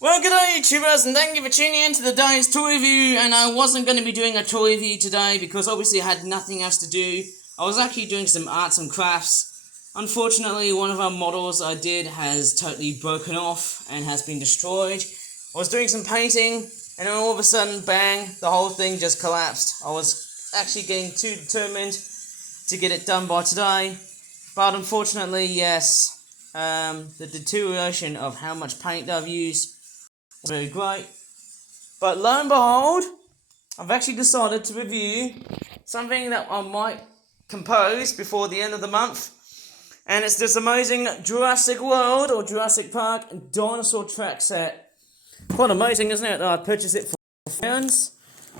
Well, good day, YouTubers, and thank you for tuning in to the day's toy review. And I wasn't going to be doing a toy review today because obviously I had nothing else to do. I was actually doing some arts and crafts. Unfortunately, one of our models I did has totally broken off and has been destroyed. I was doing some painting, and then all of a sudden, bang, the whole thing just collapsed. I was actually getting too determined to get it done by today, but unfortunately, yes, the deterioration of how much paint I've used was very great. But lo and behold, I've actually decided to review something that I might compose before the end of the month. And it's this amazing Jurassic World or Jurassic Park dinosaur track set. Quite amazing, isn't it? I purchased it for £4.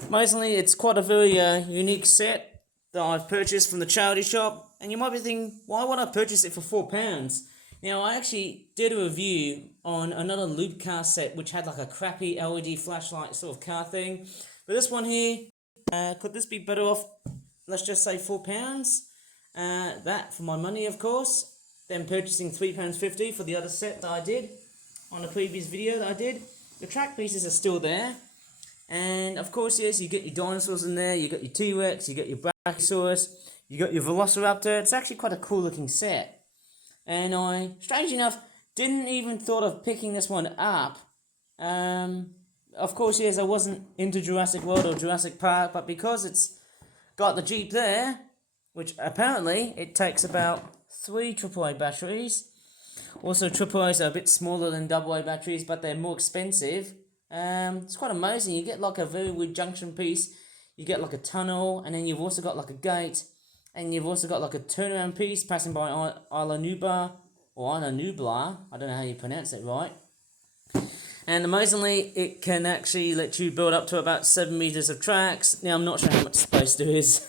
Amazingly, it's quite a very unique set that I've purchased from the charity shop. And you might be thinking, why would I purchase it for £4? Now, I actually did a review on another loop car set which had like a crappy LED flashlight sort of car thing. But this one here, could this be better off, let's just say £4? That for my money, of course. Then purchasing £3.50 for the other set that I did on the previous video that I did. The track pieces are still there. And of course, yes, you get your dinosaurs in there, you got your T-Rex, you got your Brachiosaurus, you got your Velociraptor. It's actually quite a cool looking set. And I, strangely enough, didn't even thought of picking this one up. Of course, yes, I wasn't into Jurassic World or Jurassic Park, but because it's got the Jeep there, which apparently it takes about 3 AAA batteries. Also, AAAs are a bit smaller than AA batteries, but they're more expensive. It's quite amazing. You get like a very weird junction piece, you get like a tunnel, and then you've also got like a gate. And you've also got like a turnaround piece passing by Isla Nublar, or Isla Nublar, I don't know how you pronounce it right. And amazingly, it can actually let you build up to about 7 meters of tracks. Now, I'm not sure how much space there is.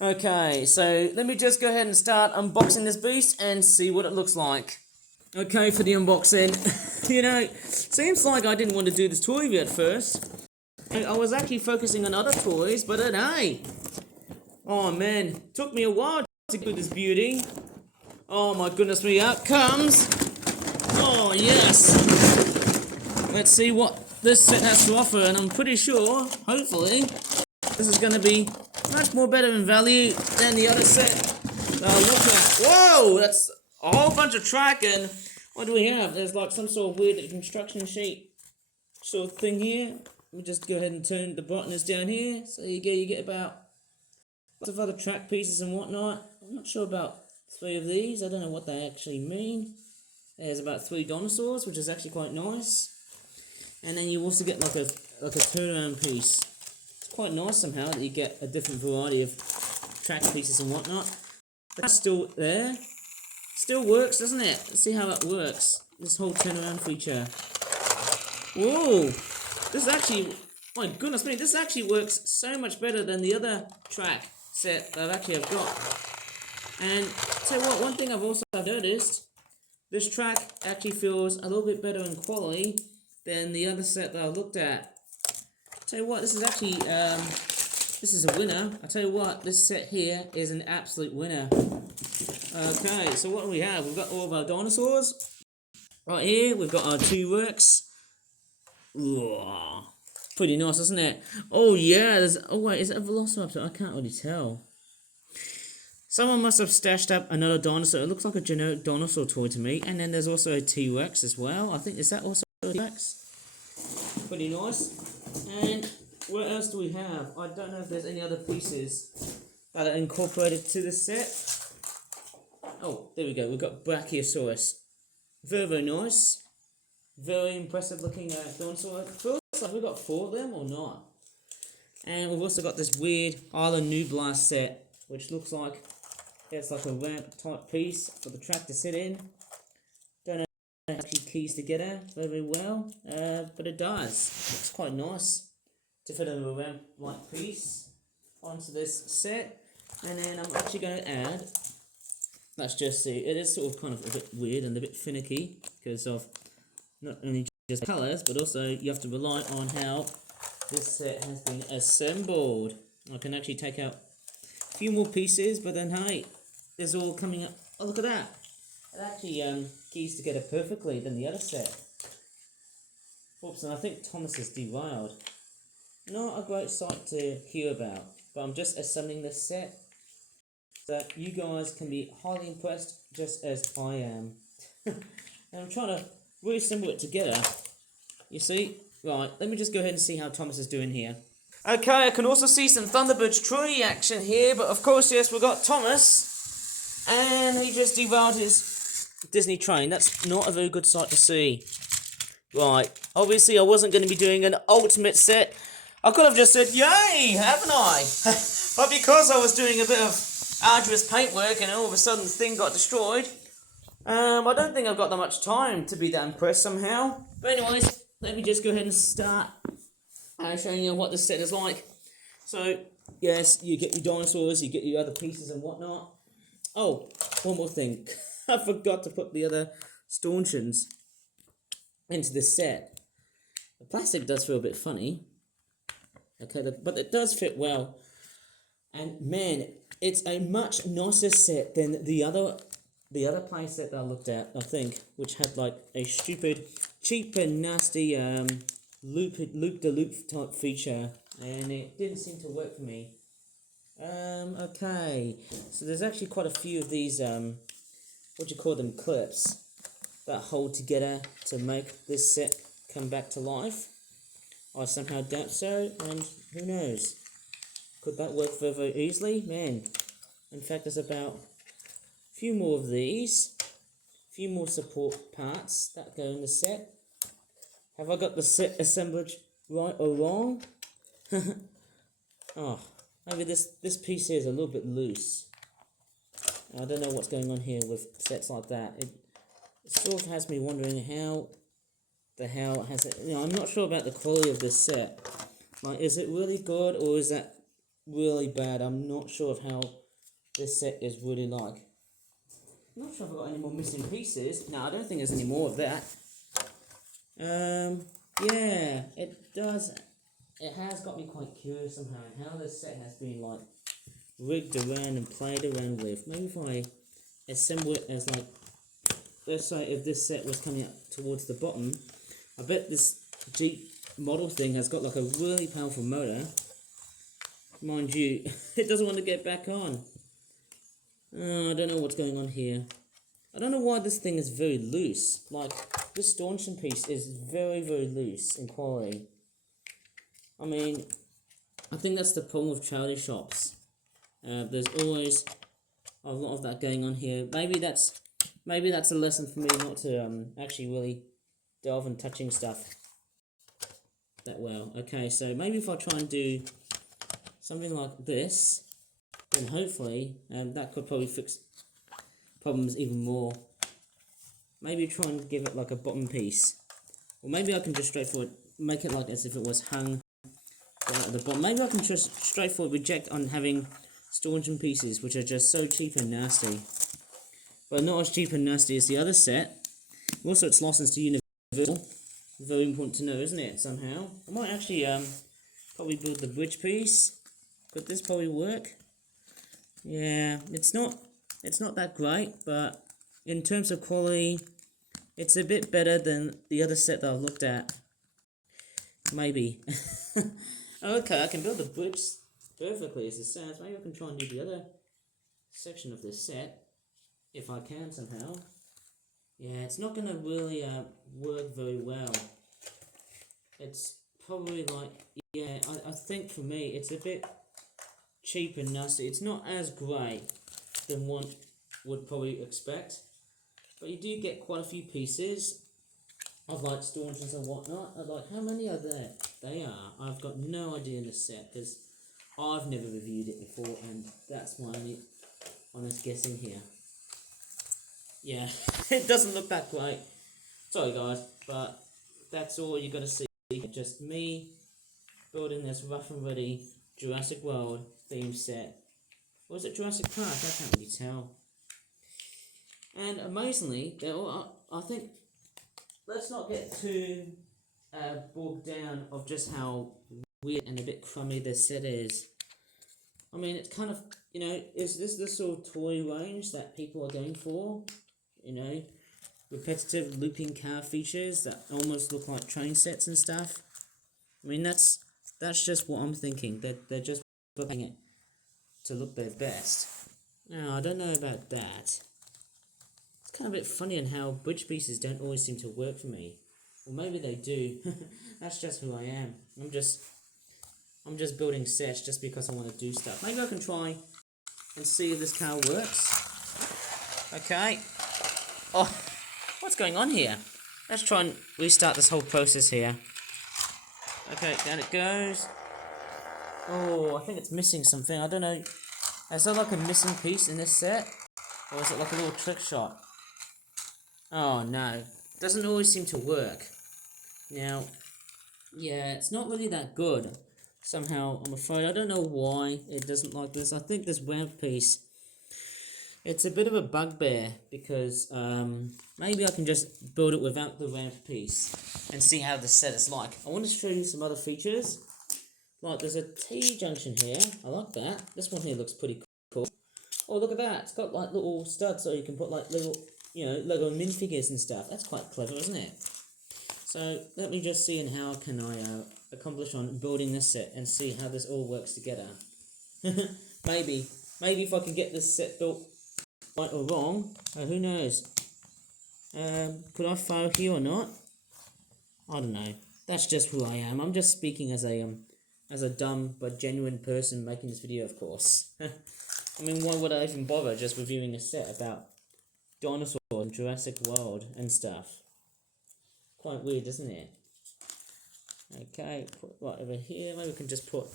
Okay, so let me just go ahead and start unboxing this beast and see what it looks like. Okay, for the unboxing. You know, seems like I didn't want to do this toy review at first. I was actually focusing on other toys, but hey. Oh man, took me a while to get this beauty. Oh my goodness me, out comes. Oh yes. Let's see what this set has to offer, and I'm pretty sure, hopefully, this is going to be much more better in value than the other set that I looked at. Whoa, that's a whole bunch of track, and what do we have? There's like some sort of weird construction sheet sort of thing here. Let me just go ahead and turn the brightness down here. So you get about lots of other track pieces and whatnot. I'm not sure about 3 of these. I don't know what they actually mean. There's about 3 dinosaurs, which is actually quite nice. And then you also get like a turnaround piece. It's quite nice somehow that you get a different variety of track pieces and whatnot. But that's still there. Still works, doesn't it? Let's see how that works. This whole turnaround feature. Whoa! This actually, my goodness me, this actually works so much better than the other track set that I've got. And tell you what, one thing I've also noticed, this track actually feels a little bit better in quality than the other set that I looked at. Tell you what, this is actually, this is a winner. I tell you what, this set here is an absolute winner. Okay, so what do we have? We've got all of our dinosaurs. Right here, we've got our T-Rex. Pretty nice, isn't it? Oh yeah, oh wait, is it a Velociraptor? I can't really tell. Someone must have stashed up another dinosaur. It looks like a generic dinosaur toy to me. And then there's also a T-Rex as well. I think, is that also a T-Rex? Pretty nice. And what else do we have? I don't know if there's any other pieces that are incorporated to the set. Oh, there we go. We've got Brachiosaurus. Very, very nice. Very impressive looking dinosaur. Feels like we've got 4 of them or not. And we've also got this weird Isla Nublar set, which looks like it's like a ramp type piece for the track to sit in. Don't know how it actually keys together very, very well, but it does. Looks quite nice to fit in a ramp like piece onto this set. And then I'm actually going to add, let's just see, it is sort of kind of a bit weird and a bit finicky because of not only just colours, but also you have to rely on how this set has been assembled. I can actually take out a few more pieces, but then hey, it's all coming up. Oh, look at that! It actually keys together perfectly than the other set. Oops, and I think Thomas is derailed. Not a great sight to hear about, but I'm just assembling this set so that you guys can be highly impressed just as I am. And I'm trying to reassemble it together. You see? Right, let me just go ahead and see how Thomas is doing here. Okay, I can also see some Thunderbirds tree action here, but of course, yes, we've got Thomas, and he just derailed his Disney train. That's not a very good sight to see. Right, obviously I wasn't going to be doing an ultimate set. I could have just said, yay, haven't I? But because I was doing a bit of arduous paintwork and all of a sudden the thing got destroyed, I don't think I've got that much time to be that impressed somehow. But anyways, let me just go ahead and start showing you what this set is like. So, yes, you get your dinosaurs, you get your other pieces and whatnot. Oh, one more thing. I forgot to put the other stanchions into this set. The plastic does feel a bit funny. Okay, but it does fit well. And man, it's a much nicer set than the other play set that I looked at, I think, which had like a stupid, cheap and nasty loop-de-loop type feature, and it didn't seem to work for me. Okay, so there's actually quite a few of these, what do you call them, clips that hold together to make this set come back to life. I somehow doubt so, and who knows? Could that work very, very easily? Man, in fact, there's about a few more of these, a few more support parts that go in the set. Have I got the set assemblage right or wrong? Oh, maybe this piece here is a little bit loose. I don't know what's going on here with sets like that. It sort of has me wondering how the hell has it... I'm not sure about the quality of this set. Like, is it really good or is that really bad? I'm not sure of how this set is really like. I'm not sure if I've got any more missing pieces. No, I don't think there's any more of that. Yeah, it does. It has got me quite curious somehow how this set has been like rigged around and played around with. Maybe if I assemble it as like, let's say if this set was coming up towards the bottom, I bet this Jeep model thing has got like a really powerful motor. Mind you, it doesn't want to get back on. I don't know what's going on here. I don't know why this thing is very loose. Like, this stanchion piece is very, very loose in quality. I mean, I think that's the problem with charity shops. There's always a lot of that going on here. Maybe that's a lesson for me not to actually really delve in touching stuff that well. Okay, so maybe if I try and do something like this, then hopefully that could probably fix problems even more. Maybe try and give it like a bottom piece, or maybe I can just straightforward make it like as if it was hung at the bottom. Maybe I can just straightforward reject on having stanchion pieces which are just so cheap and nasty, but not as cheap and nasty as the other set. Also, it's licensed to Universal. Very important to know, isn't it? Somehow I might actually probably build the bridge piece. Could this probably work? Yeah, it's not that great, but in terms of quality, it's a bit better than the other set that I've looked at. Maybe. Okay, I can build the bridge perfectly as it sounds. Maybe I can try and do the other section of this set, if I can somehow. Yeah, it's not going to really work very well. It's probably like, yeah, I think for me, it's a bit cheap and nasty. It's not as great than one would probably expect, but you do get quite a few pieces of like stanchions and whatnot. Like, how many are there? They are. I've got no idea in this set because I've never reviewed it before, and that's my only honest guessing here. Yeah, it doesn't look that great. Sorry guys, but that's all you got to see. Just me building this rough and ready Jurassic World theme set. Or is it Jurassic Park? I can't really tell. And amazingly, I think, let's not get too bogged down of just how weird and a bit crummy this set is. I mean, it's kind of, is this the sort of toy range that people are going for? repetitive looping car features that almost look like train sets and stuff. I mean, that's just what I'm thinking. That they're just putting it to look their best. Now, I don't know about that. It's kind of a bit funny on how bridge pieces don't always seem to work for me. Or maybe they do. That's just who I am. I'm just building sets just because I want to do stuff. Maybe I can try and see if this car works. Okay. Oh, what's going on here? Let's try and restart this whole process here. Okay, down it goes. Oh, I think it's missing something. I don't know. Is there like a missing piece in this set? Or is it like a little trick shot? Oh no. Doesn't always seem to work. Now, yeah, it's not really that good. Somehow, I'm afraid. I don't know why it doesn't like this. I think this ramp piece, it's a bit of a bugbear because maybe I can just build it without the ramp piece and see how the set is like. I want to show you some other features. Like, there's a T-junction here. I like that. This one here looks pretty cool. Oh, look at that. It's got like little studs so you can put like little, Lego minifigures and stuff. That's quite clever, isn't it? So, let me just see how can I accomplish on building this set and see how this all works together. Maybe if I can get this set built right or wrong, who knows? Could I fail here or not? I don't know. That's just who I am. I'm just speaking as a dumb but genuine person making this video, of course. I mean, why would I even bother just reviewing a set about dinosaurs and Jurassic World and stuff? Quite weird, isn't it? Okay, put right over here. Maybe we can just put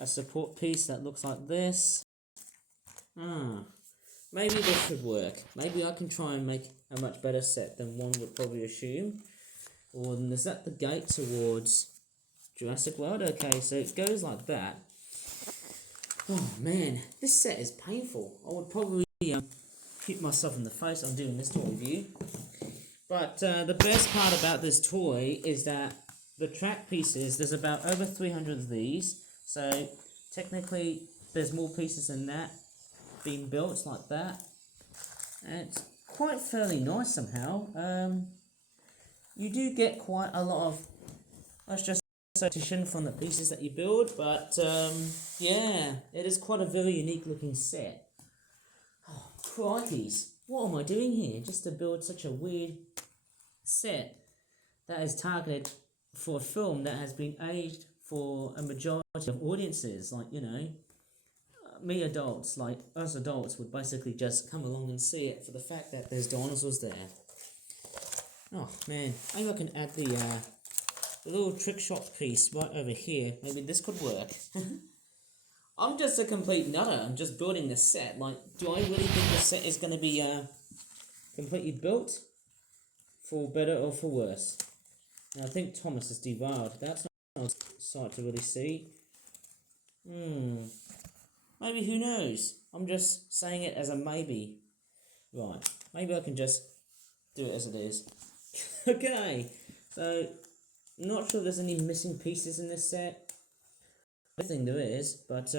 a support piece that looks like this. Maybe this should work. Maybe I can try and make a much better set than one would probably assume. Or is that the gate towards Jurassic World? Okay, so it goes like that. Oh man, this set is painful. I would probably hit myself in the face on doing this toy review. But the best part about this toy is that the track pieces, there's about over 300 of these. So technically there's more pieces than that being built like that. And it's quite fairly nice somehow. You do get quite a lot of, let's just say, from the pieces that you build, but yeah, it is quite a very unique looking set. Oh, crikeys, what am I doing here just to build such a weird set that is targeted for a film that has been aged for a majority of audiences, like, me adults, like us adults, would basically just come along and see it for the fact that there's dinosaurs there. Oh man, maybe I can add the little trick shot piece right over here. Maybe this could work. I'm just a complete nutter. I'm just building this set. Like, do I really think this set is going to be completely built for better or for worse? And I think Thomas is derailed. That's not a sight to really see. Maybe, who knows? I'm just saying it as a maybe. Right, maybe I can just do it as it is. Okay, so not sure there's any missing pieces in this set. I don't think there is, but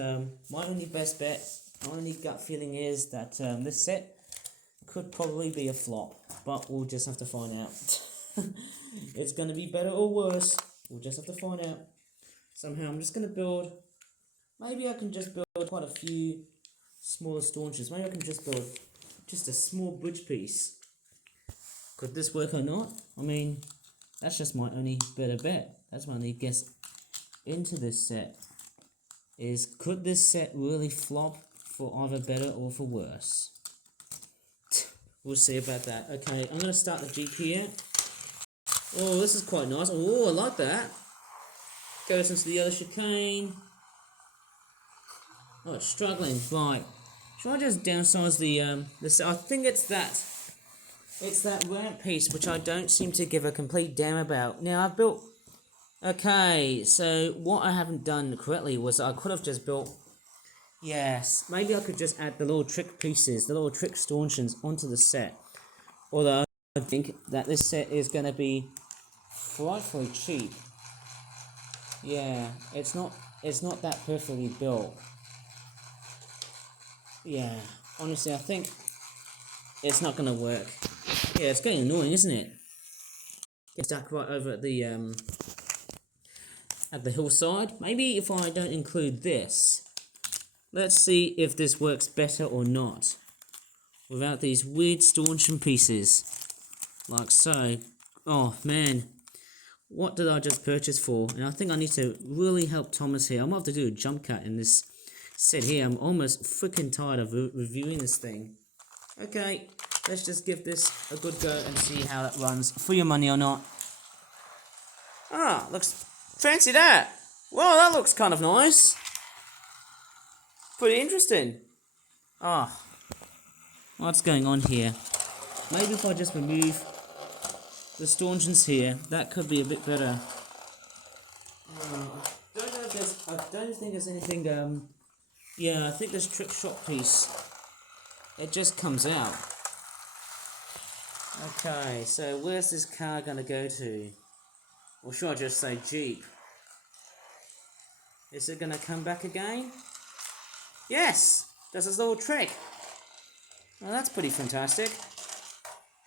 my only best bet, my only gut feeling is that this set could probably be a flop, but we'll just have to find out. It's going to be better or worse, we'll just have to find out. Somehow I'm just going to build, maybe I can just build quite a few smaller staunches. Maybe I can just build just a small bridge piece. Could this work or not? I mean, that's just my only better bet. That's my only guess into this set. Is, could this set really flop for either better or for worse? We'll see about that. Okay, I'm going to start the Jeep here. Oh, this is quite nice. Oh, I like that. Goes into the other chicane. Oh, it's struggling. Right. Should I just downsize the set? I think it's that ramp piece which I don't seem to give a complete damn about. Now, I've built... Okay, so what I haven't done correctly was I could have just built... Yes, maybe I could just add the little trick pieces, the little trick stanchions onto the set. Although I think that this set is going to be frightfully cheap. Yeah, it's not that perfectly built. Yeah, honestly, I think it's not going to work. Yeah, it's getting annoying, isn't it? It's stuck right over at the hillside. Maybe if I don't include this, let's see if this works better or not. Without these weird stanchion pieces. Like so. Oh man. What did I just purchase for? And I think I need to really help Thomas here. I might have to do a jump cut in this set here. I'm almost freaking tired of reviewing this thing. Okay, let's just give this a good go and see how that runs. For your money or not. Ah, looks fancy that. Well, that looks kind of nice. Pretty interesting. Ah, what's going on here? Maybe if I just remove the stanchions here, that could be a bit better. I don't think there's anything, yeah, I think this trick shot piece, it just comes out. Okay, so where's this car gonna go to? Or should I just say Jeep? Is it gonna come back again? Yes! Does this little trick. Well, that's pretty fantastic.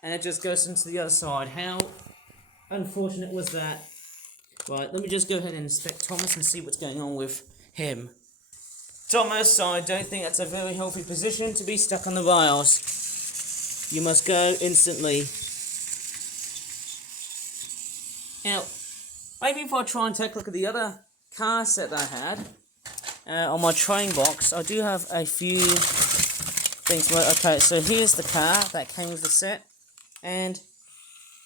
And it just goes into the other side. How unfortunate was that? Right, let me just go ahead and inspect Thomas and see what's going on with him. Thomas, I don't think that's a very healthy position to be stuck on the rails. You must go instantly. Now, maybe if I try and take a look at the other car set that I had on my train box, I do have a few things. Okay, so here's the car that came with the set. And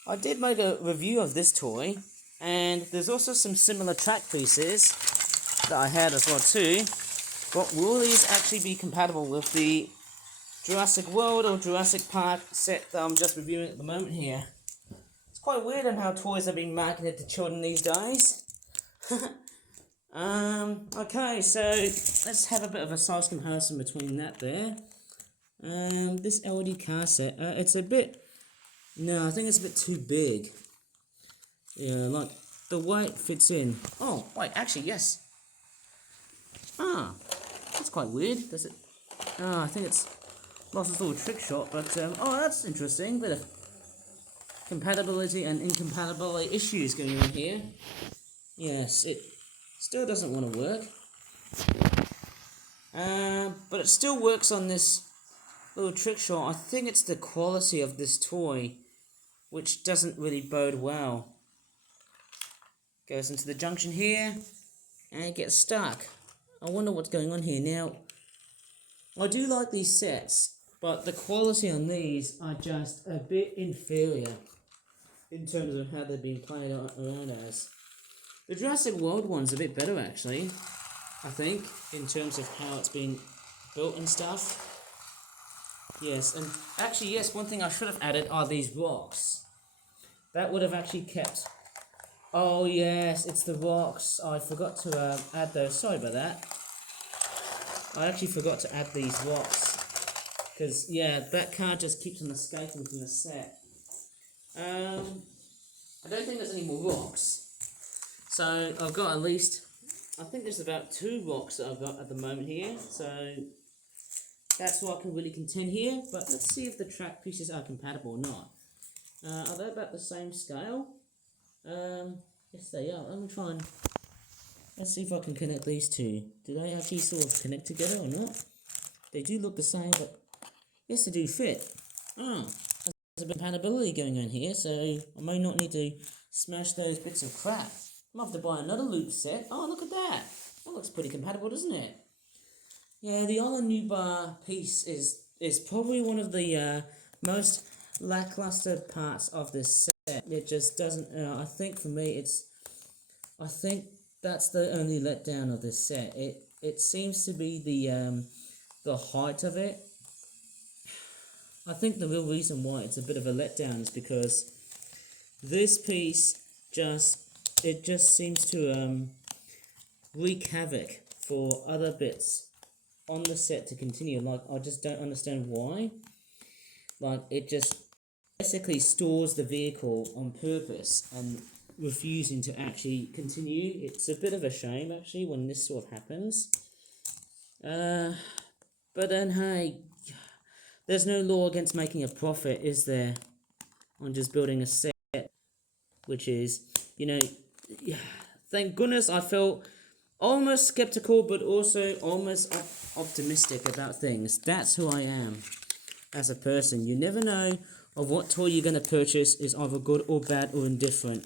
I did make a review of this toy, and there's also some similar track pieces that I had as well too. But will these actually be compatible with the Jurassic World or Jurassic Park set that I'm just reviewing at the moment here? It's quite weird on how toys are being marketed to children these days. Okay, so let's have a bit of a size comparison between that there. This LED car set, it's a bit... No, I think it's a bit too big. Yeah, like, the way it fits in. Oh, wait, actually, yes. Ah, that's quite weird. Does it... Ah, I think it's lost its little trick shot, but, oh, that's interesting. Bit of compatibility and incompatibility issues going on here. Yes, it still doesn't want to work. But it still works on this little trick shot. I think it's the quality of this toy which doesn't really bode well. Goes into the junction here and it gets stuck. I wonder what's going on here. Now, I do like these sets, but the quality on these are just a bit inferior in terms of how they've been played around as. The Jurassic World one's a bit better actually, I think, in terms of how it's been built and stuff. Yes, and actually, yes, one thing I should have added are these rocks. That would have actually kept... Oh, yes, it's the rocks. I forgot to add those. Sorry about that. I actually forgot to add these rocks. Because, yeah, that car just keeps on escaping from the set. I don't think there's any more rocks. So, I've got at least... I think there's about 2 rocks that I've got at the moment here. So... That's what I can really contend here, but let's see if the track pieces are compatible or not. Are they about the same scale? Yes they are. Let me try and... Let's see if I can connect these two. Do they actually sort of connect together or not? They do look the same, but... Yes, they do fit. Oh, there's a bit of compatibility going on here, so I may not need to smash those bits of crap. I might have to buy another loop set. Oh, look at that! That looks pretty compatible, doesn't it? Yeah, the Island New Bar piece is probably one of the most lackluster parts of this set. It just doesn't. I think for me, I think that's the only letdown of this set. It seems to be the height of it. I think the real reason why it's a bit of a letdown is because this piece just seems to wreak havoc for other bits on the set to continue. Like, I just don't understand why. Like, it just basically stores the vehicle on purpose and refusing to actually continue. It's a bit of a shame actually when this sort of happens. But then hey, there's no law against making a profit, is there? on just building a set, which is, you know, thank goodness I felt almost skeptical, but also almost optimistic about things. That's who I am as a person. You never know of what toy you're going to purchase is either good or bad or indifferent.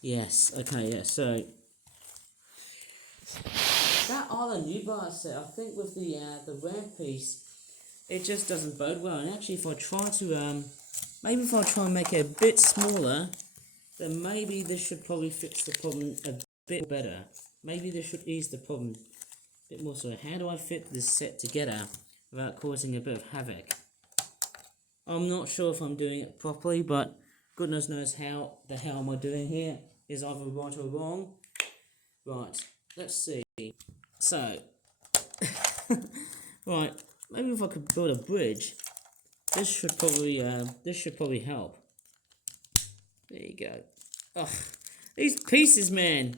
Yes, okay, yeah, so that other new bar set, I think with the ramp piece, it just doesn't bode well. And actually, if I try to maybe if I try and make it a bit smaller, then maybe this should probably fix the problem a bit better. Maybe this should ease the problem a bit more. So how do I fit this set together without causing a bit of havoc? I'm not sure if I'm doing it properly, but goodness knows how the hell am I doing here? Is either right or wrong. Right, let's see. So, right, maybe if I could build a bridge, this should probably help. There you go. Ugh, these pieces, man.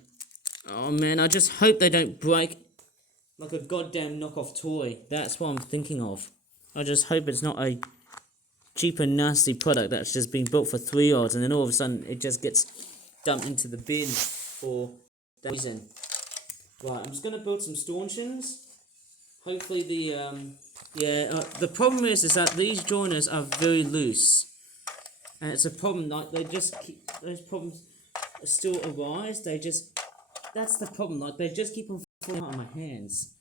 Oh man, I just hope they don't break like a goddamn knockoff toy. That's what I'm thinking of. I just hope it's not a cheap and nasty product that's just been built for $3 and then all of a sudden it just gets dumped into the bin for that reason. Right, I'm just gonna build some stanchions. Hopefully the problem is that these joiners are very loose, and it's a problem. Like they just keep, those problems still arise. That's the problem. Like they just keep on falling out of my hands,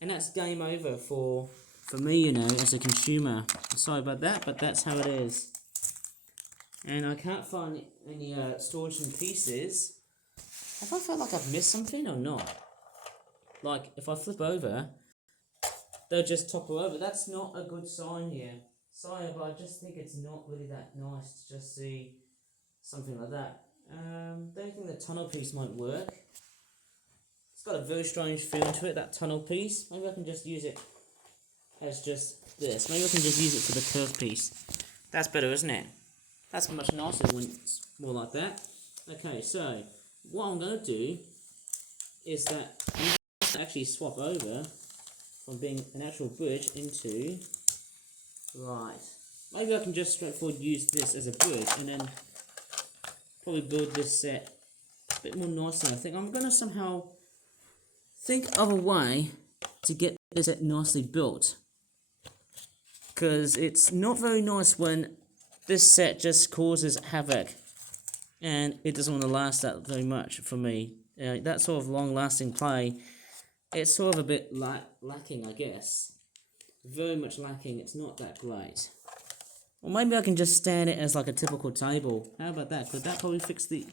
and that's game over for me, you know, as a consumer. Sorry about that, but that's how it is. And I can't find any stanchion pieces. Have I felt like I've missed something or not? Like, if I flip over, they'll just topple over. That's not a good sign here. Sorry, but I just think it's not really that nice to just see something like that. Don't think the tunnel piece might work. It's got a very strange feel to it, that tunnel piece. Maybe I can just use it as just this. Maybe I can just use it for the curved piece. That's better, isn't it? That's much nicer when it's more like that. Okay, so what I'm going to do is that I'm going to actually swap over from being an actual bridge into... Right. Maybe I can just straightforward use this as a bridge and then probably build this set a bit more nicely. I think I'm going to somehow think of a way to get this set nicely built. Because it's not very nice when this set just causes havoc and it doesn't want to last that very much for me. That sort of long-lasting play, it's sort of a bit lacking, I guess. Very much lacking. It's not that great. Or maybe I can just stand it as like a typical table. How about that? Could that probably fix the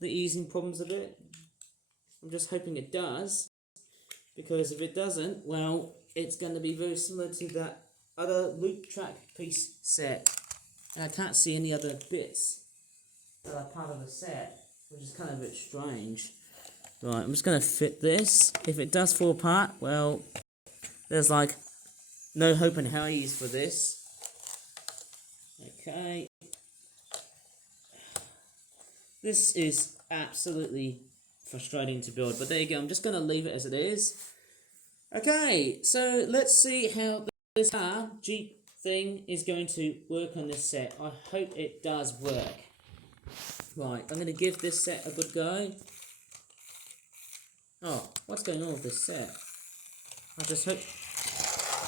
easing problems a bit? I'm just hoping it does. Because if it doesn't, well, it's going to be very similar to that other loop track piece set. And I can't see any other bits that are part of the set, which is kind of a bit strange. Right, I'm just going to fit this. If it does fall apart, well, there's like no hope in hell for this. Okay. This is absolutely frustrating to build, but there you go. I'm just going to leave it as it is. Okay, so let's see how this Jeep thing is going to work on this set. I hope it does work. Right, I'm going to give this set a good go. Oh, what's going on with this set?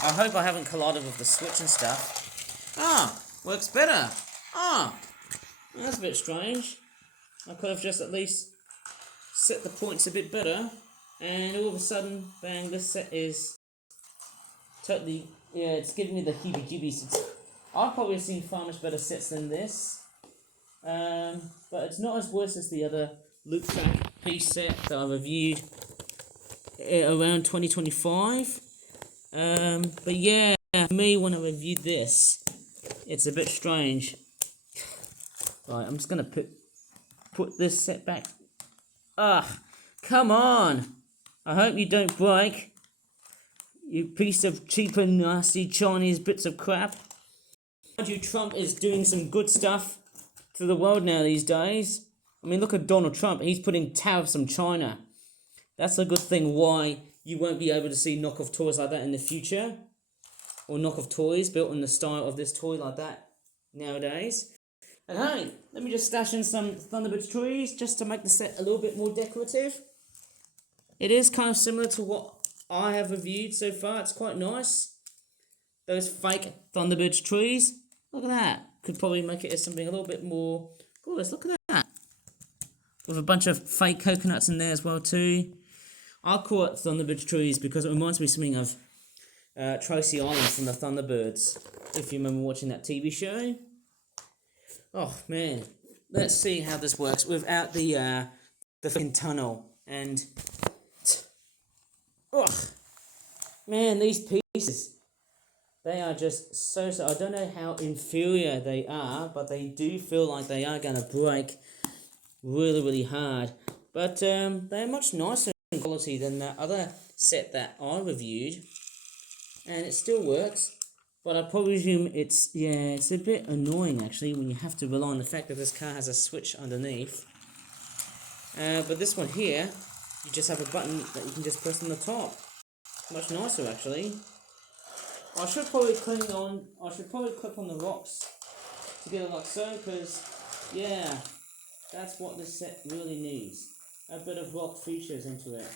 I hope I haven't collided with the switch and stuff. Ah, works better. Ah, that's a bit strange. I could have just at least set the points a bit better, and all of a sudden, bang, this set is totally, yeah, it's giving me the heebie-jeebies. I've probably seen far much better sets than this, but it's not as worse as the other loop track piece set that I reviewed around 2025. But yeah, for me, when I reviewed this, it's a bit strange. Right, I'm just gonna put this set back. Ah, come on! I hope you don't break, you piece of cheap and nasty Chinese bits of crap. Trump is doing some good stuff to the world now these days. I mean, look at Donald Trump. He's putting tariffs on China. That's a good thing why you won't be able to see knockoff toys like that in the future. Or knockoff toys built in the style of this toy like that. nowadays. And hey, let me just stash in some Thunderbirds trees just to make the set a little bit more decorative. It is kind of similar to what I have reviewed so far. It's quite nice. Those fake Thunderbirds trees. Look at that. Could probably make it as something a little bit more gorgeous. Look at that. With a bunch of fake coconuts in there as well too. I'll call it Thunderbirds trees because it reminds me something of Tracy Island from the Thunderbirds. If you remember watching that TV show. Oh man. Let's see how this works without the fucking tunnel. And ugh. Man, these pieces. They are just so. I don't know how inferior they are, but they do feel like they are going to break really, really hard. But they're much nicer in quality than that other set that I reviewed. And it still works. But I probably assume it's a bit annoying actually when you have to rely on the fact that this car has a switch underneath. But this one here, you just have a button that you can just press on the top. Much nicer actually. I should probably clip on the rocks together like so, because yeah, that's what this set really needs. A bit of rock features into it.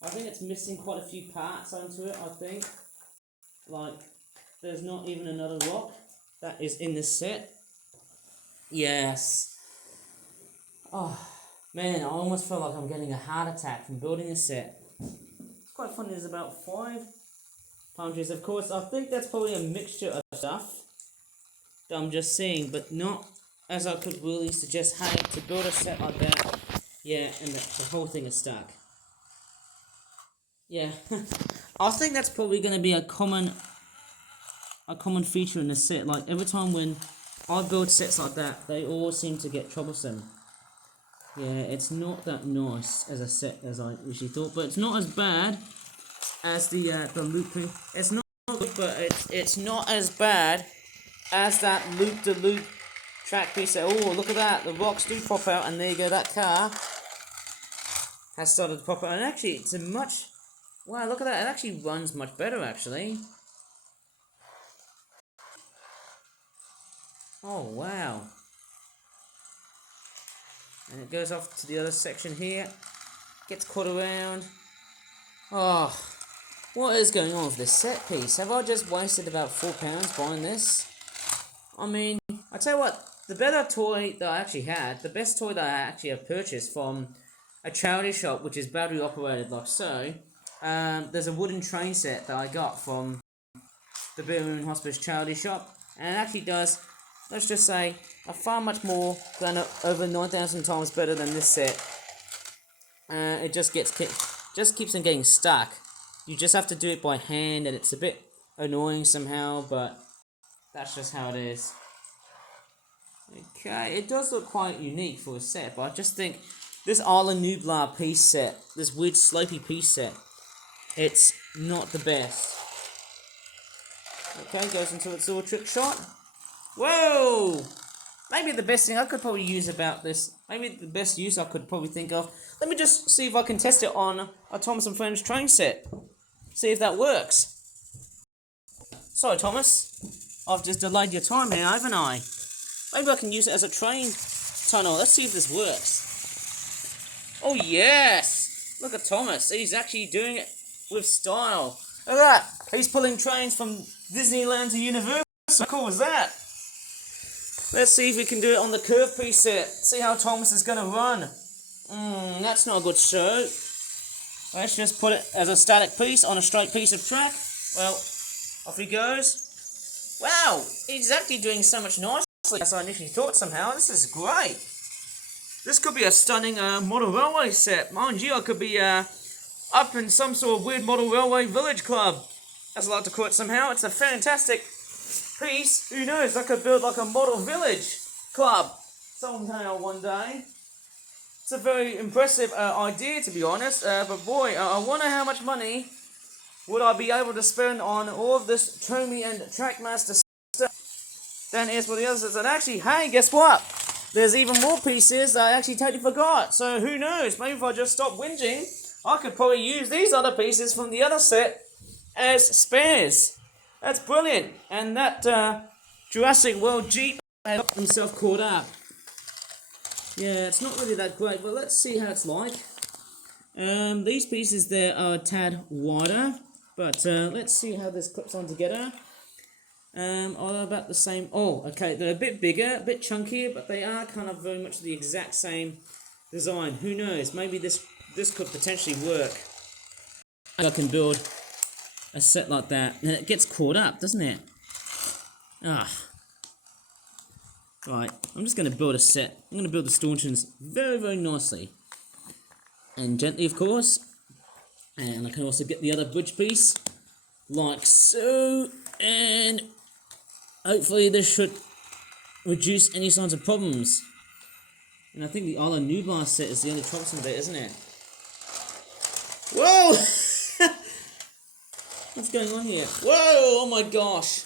I think it's missing quite a few parts onto it, I think. Like, there's not even another rock that is in this set. Yes. Oh, man, I almost feel like I'm getting a heart attack from building this set. It's quite funny, there's about 5 palm trees. Of course, I think that's probably a mixture of stuff that I'm just seeing, but not as I could really suggest. Hey, to build a set like that, yeah, and the whole thing is stuck. Yeah, I think that's probably going to be a common feature in the set. Like every time when I build sets like that, they all seem to get troublesome. Yeah, it's not that nice as a set as I usually thought, but it's not as bad as the loop. It's not good, but it's not as bad as that loop-de-loop track piece. Oh, look at that! The rocks do pop out, and there you go. That car has started to pop out, and actually, it's a much. Wow, look at that! It actually runs much better, actually. Oh wow! And it goes off to the other section here. Gets caught around. Oh. What is going on with this set piece? Have I just wasted about £4 buying this? I mean, I tell you what, the better toy that I actually had, the best toy that I actually have purchased from a charity shop, which is battery operated like so, there's a wooden train set that I got from the Birmingham Hospice charity shop, and it actually does, let's just say, a far much more than over 9,000 times better than this set. It just keeps on getting stuck. You just have to do it by hand, and it's a bit annoying somehow, but that's just how it is. Okay, it does look quite unique for a set, but I just think this Isla Nublar piece set, this weird slopey piece set, it's not the best. Okay, goes into its little trick shot. Whoa! Maybe the best thing I could probably use about this, maybe the best use I could probably think of, let me just see if I can test it on a Thomas & Friends train set. See if that works. Sorry, Thomas. I've just delayed your time here, haven't I? Maybe I can use it as a train tunnel. Let's see if this works. Oh, yes! Look at Thomas. He's actually doing it with style. Look at that. He's pulling trains from Disneyland to Universal. How cool was that? Let's see if we can do it on the curve preset. See how Thomas is going to run. That's not a good show. Let's just put it as a static piece on a straight piece of track. Well, off he goes. Wow, he's actually doing so much nicely as I initially thought somehow. This is great. This could be a stunning model railway set. Mind you, I could be up in some sort of weird model railway village club, as I like to call it somehow. It's a fantastic piece. Who knows, I could build like a model village club somehow one day. It's a very impressive idea, to be honest, but boy, I wonder how much money would I be able to spend on all of this Tomy and Trackmaster stuff than is for the others. And actually, hey, guess what? There's even more pieces that I actually totally forgot. So who knows, maybe if I just stop whinging, I could probably use these other pieces from the other set as spares. That's brilliant. And that Jurassic World Jeep got themselves caught up. Yeah, it's not really that great, but let's see how it's like. These pieces there are a tad wider, but let's see how this clips on together. Are about the same. Oh, okay, they're a bit bigger, a bit chunkier, but they are kind of very much the exact same design. Who knows? Maybe this could potentially work. I can build a set like that, and it gets caught up, doesn't it? Ah. Right, I'm just going to build a set. I'm going to build the stanchions very, very nicely. And gently, of course. And I can also get the other bridge piece, like so. And hopefully this should reduce any signs of problems. And I think the Isla Nublar set is the only troublesome bit, isn't it? Whoa! What's going on here? Whoa! Oh my gosh!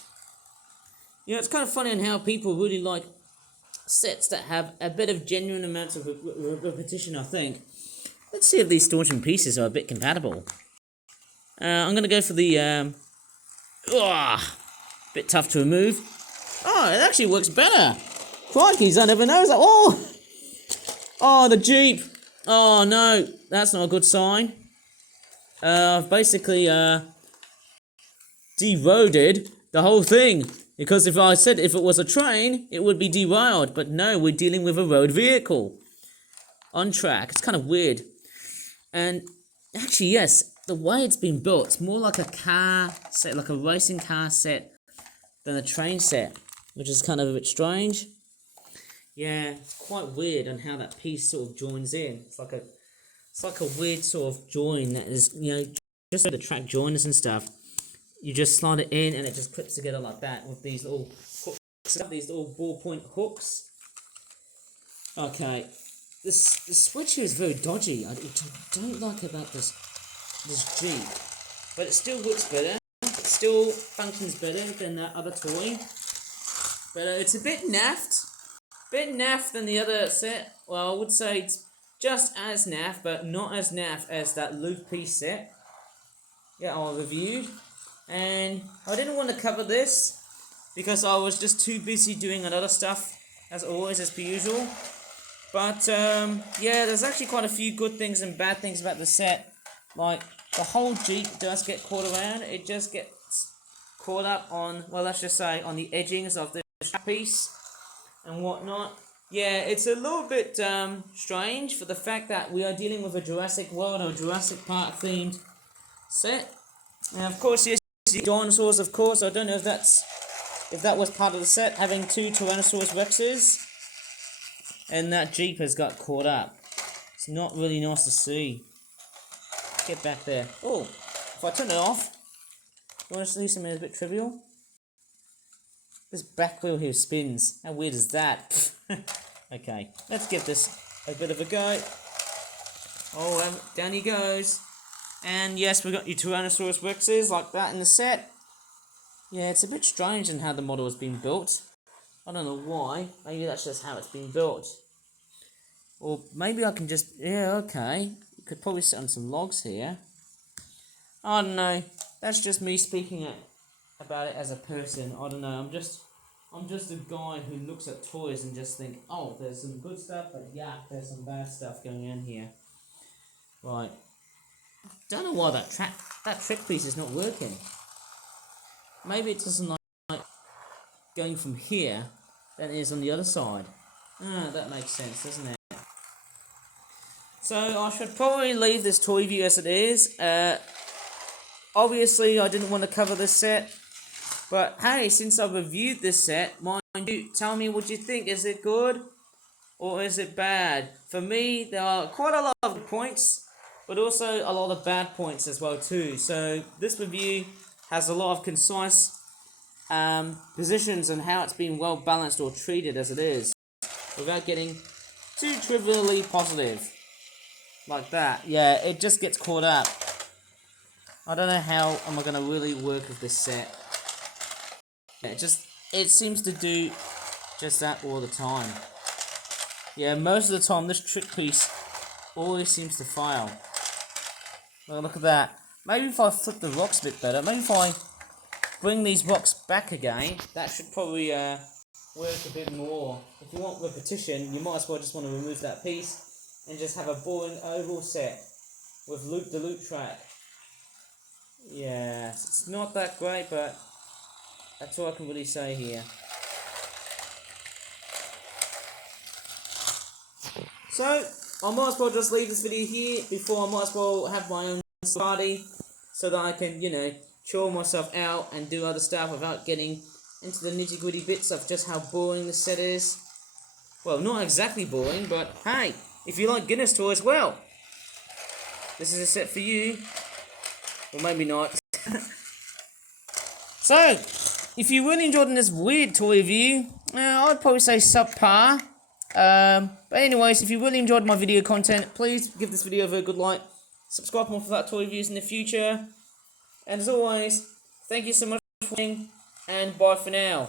Yeah, it's kind of funny on how people really like sets that have a bit of genuine amounts of repetition, I think. Let's see if these stanchion pieces are a bit compatible. I'm going to go for the... bit tough to remove. Oh, it actually works better. Crikeys, I never noticed that. Oh, the Jeep. Oh, no. That's not a good sign. I've basically deroaded the whole thing. Because if I said if it was a train, it would be derailed. But no, we're dealing with a road vehicle. On track. It's kind of weird. And actually, yes, the way it's been built, it's more like a car set, like a racing car set, than a train set. Which is kind of a bit strange. Yeah, it's quite weird on how that piece sort of joins in. It's like a weird sort of join that is, you know, just the track joiners and stuff. You just slide it in and it just clips together like that with these little hooks, these little ballpoint hooks. Okay, the switch here is very dodgy. Which I don't like about this Jeep, but it still works better. It still functions better than that other toy. But it's a bit naffed. Bit naff than the other set. Well, I would say it's just as naff, but not as naff as that loop piece set. Yeah, I reviewed. And I didn't want to cover this because I was just too busy doing other stuff, as always, as per usual. But, yeah, there's actually quite a few good things and bad things about the set. Like, the whole Jeep does get caught around. It just gets caught up on, well, let's just say, on the edgings of the piece and whatnot. Yeah, it's a little bit strange for the fact that we are dealing with a Jurassic World or Jurassic Park themed set. And of course, yes, the dinosaurs, of course. I don't know if that was part of the set, having two Tyrannosaurus Rexes. And that Jeep has got caught up. It's not really nice to see. Get back there. Oh, if I turn it off, you want to see something a bit trivial? This back wheel here spins. How weird is that? Okay, let's give this a bit of a go. Oh, down he goes. And yes, we got your Tyrannosaurus Rexes like that in the set. Yeah, it's a bit strange in how the model has been built. I don't know why. Maybe that's just how it's been built. Or maybe I can just... Yeah, okay. You could probably sit on some logs here. I don't know. That's just me speaking about it as a person. I don't know. I'm just a guy who looks at toys and just think, oh, there's some good stuff, but yeah, there's some bad stuff going on here. Right. I don't know why that trick piece is not working. Maybe it doesn't like going from here than it is on the other side. Ah, that makes sense, doesn't it? So I should probably leave this toy view as it is. Obviously, I didn't want to cover this set. But hey, since I've reviewed this set, mind you, tell me what you think. Is it good or is it bad? For me, there are quite a lot of points, but also a lot of bad points as well too. So this review has a lot of concise positions on how it's been well balanced or treated as it is, without getting too trivially positive. Like that. Yeah, it just gets caught up. I don't know how am I going to really work with this set. Yeah, it seems to do just that all the time. Yeah, most of the time this trick piece always seems to fail. Well, look at that. Maybe if I flip the rocks a bit better, maybe if I bring these rocks back again, that should probably work a bit more. If you want repetition, you might as well just want to remove that piece and just have a boring oval set with loop-de-loop track. Yeah, it's not that great, but that's all I can really say here. So, I might as well just leave this video here before I might as well have my own party so that I can, you know, chill myself out and do other stuff without getting into the nitty-gritty bits of just how boring the set is. Well, not exactly boring, but hey, if you like Guinness toys, well, this is a set for you. Or maybe not. So, if you really enjoyed this weird toy review, I'd probably say subpar. But anyways, if you really enjoyed my video content, please give this video a good like. Subscribe more for that toy reviews in the future. And as always, thank you so much for watching, and bye for now.